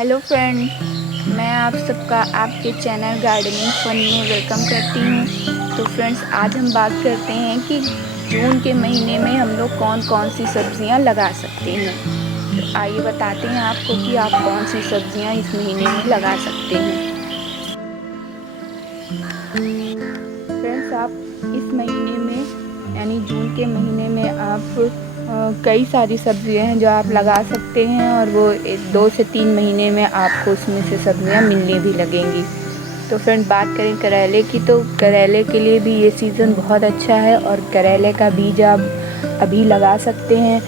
Hello friend, मैं आप सबका आपके चैनल गार्डनिंग फन में वेलकम करती हूँ। तो फ्रेंड्स, आज हम बात करते हैं कि जून के महीने में हम लोग कौन कौन सी सब्जियाँ लगा सकते हैं। तो आइए बताते हैं आपको कि आप कौन सी सब्जियाँ इस महीने में लगा सकते हैं। फ्रेंड्स, आप इस महीने में यानी जून के महीने में आप कई सारी सब्जियां हैं जो आप लगा सकते हैं और वो 2 से 3 महीने में आपको उसमें से सब्जियां मिलने भी लगेंगी। तो फ्रेंड, बात करें करेले की, तो करेले के लिए भी ये सीज़न बहुत अच्छा है और करेले का बीज आप अभी लगा सकते हैं।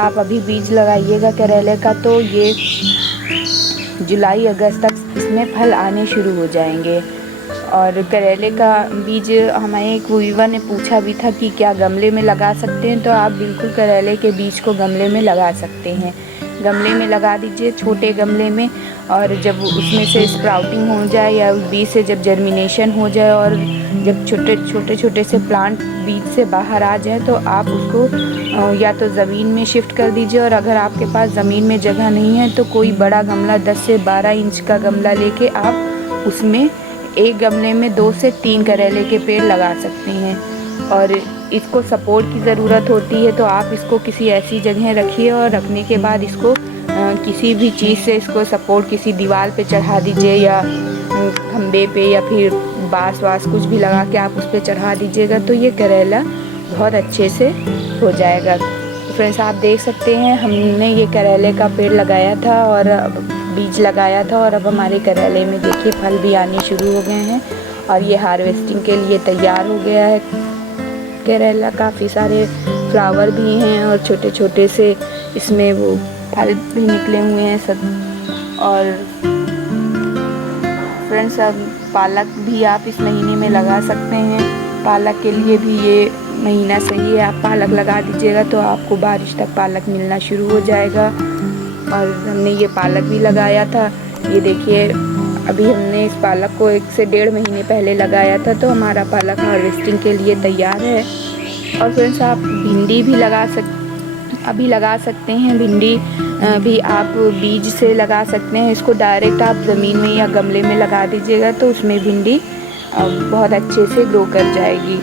आप अभी बीज लगाइएगा करेले का तो ये जुलाई अगस्त तक इसमें फल आने शुरू हो जाएंगे। और करेले का बीज हमें एक व्यूअर ने पूछा भी था कि क्या गमले में लगा सकते हैं, तो आप बिल्कुल करेले के बीज को गमले में लगा सकते हैं। गमले में लगा दीजिए, छोटे गमले में, और जब उसमें से स्प्राउटिंग हो जाए या उस बीज से जब जर्मिनेशन हो जाए और जब छोटे से प्लांट बीज से बाहर आ जाए तो आप उसको या तो ज़मीन में शिफ्ट कर दीजिए, और अगर आपके पास ज़मीन में जगह नहीं है तो कोई बड़ा गमला 10 से 12 इंच का गमला लेके आप उसमें एक गमले में 2 से 3 करेले के पेड़ लगा सकते हैं। और इसको सपोर्ट की ज़रूरत होती है, तो आप इसको किसी ऐसी जगह रखिए और रखने के बाद इसको किसी भी चीज़ से इसको सपोर्ट किसी दीवार पे चढ़ा दीजिए या खम्बे पे या फिर बांस वास कुछ भी लगा के आप उस पर चढ़ा दीजिएगा, तो ये करेला बहुत अच्छे से हो जाएगा। तो फ्रेंड्स, आप देख सकते हैं हमने ये करेले का पेड़ लगाया था और बीज लगाया था और अब हमारे करेले में देखिए फल भी आने शुरू हो गए हैं और ये हार्वेस्टिंग के लिए तैयार हो गया है। करेला काफ़ी सारे फ्लावर भी हैं और छोटे छोटे से इसमें वो फल भी निकले हुए हैं सब। और फ्रेंड्स, अब पालक भी आप इस महीने में लगा सकते हैं। पालक के लिए भी ये महीना सही है, आप पालक लगा दीजिएगा तो आपको बारिश तक पालक मिलना शुरू हो जाएगा। और हमने ये पालक भी लगाया था, ये देखिए अभी हमने इस पालक को 1 से 1.5 महीने पहले लगाया था, तो हमारा पालक हार्वेस्टिंग के लिए तैयार है। और फ्रेंड्स, आप भिंडी भी लगा सकते हैं। भिंडी भी आप बीज से लगा सकते हैं। इसको डायरेक्ट आप ज़मीन में या गमले में लगा दीजिएगा तो उसमें भिंडी बहुत अच्छे से ग्रो कर जाएगी।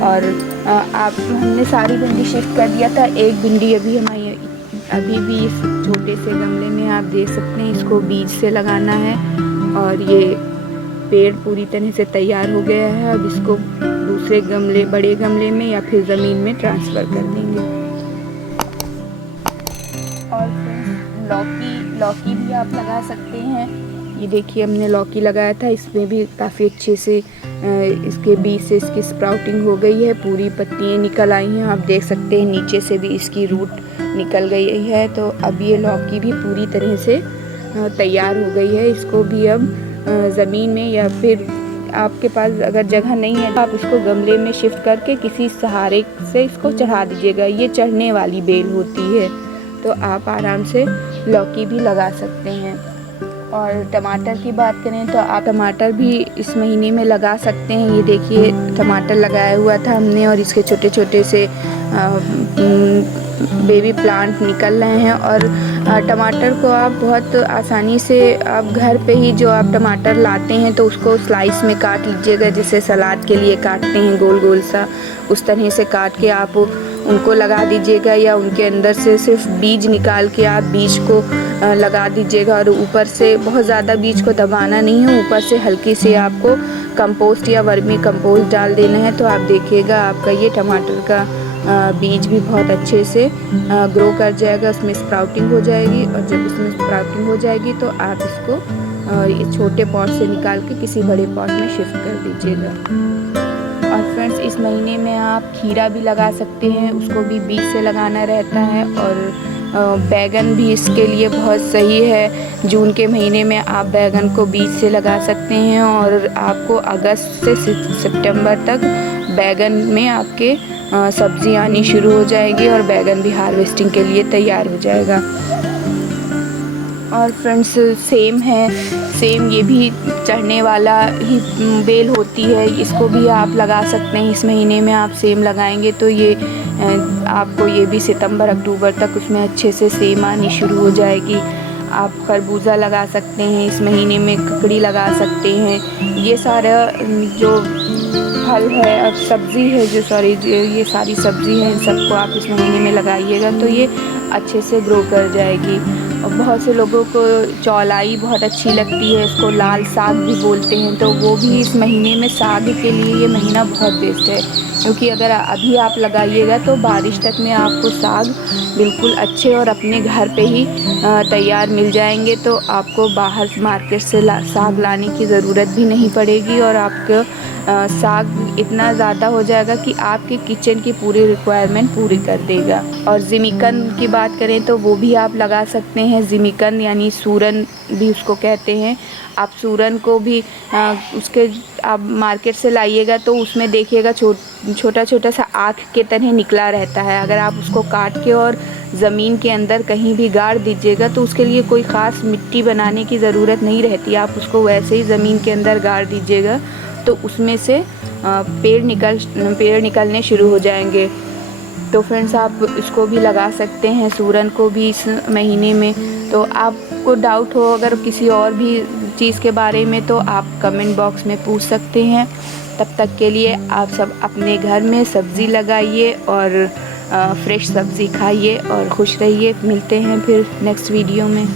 और हमने सारी भिंडी शिफ्ट कर दिया था। एक भिंडी अभी भी इस छोटे से गमले में आप देख सकते हैं, इसको बीज से लगाना है और ये पेड़ पूरी तरह से तैयार हो गया है। अब इसको दूसरे गमले, बड़े गमले में या फिर ज़मीन में ट्रांसफ़र कर देंगे। और लौकी भी आप लगा सकते हैं। ये देखिए हमने लौकी लगाया था, इसमें भी काफ़ी अच्छे से इसके बीज से इसकी स्प्राउटिंग हो गई है, पूरी पत्तियाँ निकल आई हैं। आप देख सकते हैं नीचे से भी इसकी रूट निकल गई है। तो अब ये लौकी भी पूरी तरह से तैयार हो गई है। इसको भी अब ज़मीन में या फिर आपके पास अगर जगह नहीं है तो आप इसको गमले में शिफ्ट करके किसी सहारे से इसको चढ़ा दीजिएगा। ये चढ़ने वाली बेल होती है, तो आप आराम से लौकी भी लगा सकते हैं। और टमाटर की बात करें तो आप टमाटर भी इस महीने में लगा सकते हैं। ये देखिए टमाटर लगाया हुआ था हमने और इसके छोटे छोटे से बेबी प्लांट निकल रहे हैं। और टमाटर को आप बहुत आसानी से आप घर पे ही जो आप टमाटर लाते हैं तो उसको स्लाइस में काट लीजिएगा, जैसे सलाद के लिए काटते हैं गोल गोल सा, उस तरह से काट के आप उनको लगा दीजिएगा या उनके अंदर से सिर्फ बीज निकाल के आप बीज को लगा दीजिएगा। और ऊपर से बहुत ज़्यादा बीज को दबाना नहीं है, ऊपर से हल्की से आपको कंपोस्ट या वर्मी कंपोस्ट डाल देना है। तो आप देखिएगा आपका ये टमाटर का बीज भी बहुत अच्छे से ग्रो कर जाएगा, उसमें स्प्राउटिंग हो जाएगी। और जब उसमें स्प्राउटिंग हो जाएगी तो आप इसको ये छोटे पॉट से निकाल के किसी बड़े पॉट में शिफ्ट कर दीजिएगा। और फ्रेंड्स, इस महीने में आप खीरा भी लगा सकते हैं, उसको भी बीज से लगाना रहता है। और बैगन भी इसके लिए बहुत सही है। जून के महीने में आप बैगन को बीज से लगा सकते हैं और आपको अगस्त से सितंबर तक बैगन में आपके सब्ज़ी आनी शुरू हो जाएगी और बैगन भी हार्वेस्टिंग के लिए तैयार हो जाएगा। और फ्रेंड्स, सेम ये भी चढ़ने वाला ही बेल होती है, इसको भी आप लगा सकते हैं। इस महीने में आप सेम लगाएंगे तो ये आपको ये भी सितंबर अक्टूबर तक उसमें अच्छे से सेम आनी शुरू हो जाएगी। आप खरबूजा लगा सकते हैं, इस महीने में ककड़ी लगा सकते हैं। ये सारा जो फल है और सब्ज़ी है ये सारी सब्ज़ी है, इन सबको आप इस महीने में लगाइएगा तो ये अच्छे से ग्रो कर जाएगी। और बहुत से लोगों को चौलाई बहुत अच्छी लगती है, इसको लाल साग भी बोलते हैं, तो वो भी इस महीने में साग के लिए ये महीना बहुत बेस्ट है, क्योंकि अगर अभी आप लगाइएगा तो बारिश तक में आपको साग बिल्कुल अच्छे और अपने घर पे ही तैयार मिल जाएंगे। तो आपको बाहर मार्केट से साग लाने की ज़रूरत भी नहीं पड़ेगी और आपको साग इतना ज़्यादा हो जाएगा कि आपके किचन की पूरी रिक्वायरमेंट पूरी कर देगा। और जिमीकंद की बात करें तो वो भी आप लगा सकते हैं। जिमीकंद यानी सूरन भी उसको कहते हैं। आप सूरन को भी उसके आप मार्केट से लाइएगा तो उसमें देखिएगा छोटा छोटा सा आँख के तरह निकला रहता है। अगर आप उसको काट के और ज़मीन के अंदर कहीं भी गाड़ दीजिएगा तो उसके लिए कोई ख़ास मिट्टी बनाने की ज़रूरत नहीं रहती। आप उसको वैसे ही ज़मीन के अंदर गाड़ दीजिएगा तो उसमें से पेड़ निकलने शुरू हो जाएंगे। तो फ्रेंड्स आप इसको भी लगा सकते हैं, सूरन को भी इस महीने में। तो आपको डाउट हो अगर किसी और भी चीज़ के बारे में तो आप कमेंट बॉक्स में पूछ सकते हैं। तब तक के लिए आप सब अपने घर में सब्ज़ी लगाइए और फ्रेश सब्ज़ी खाइए और खुश रहिए। मिलते हैं फिर नेक्स्ट वीडियो में।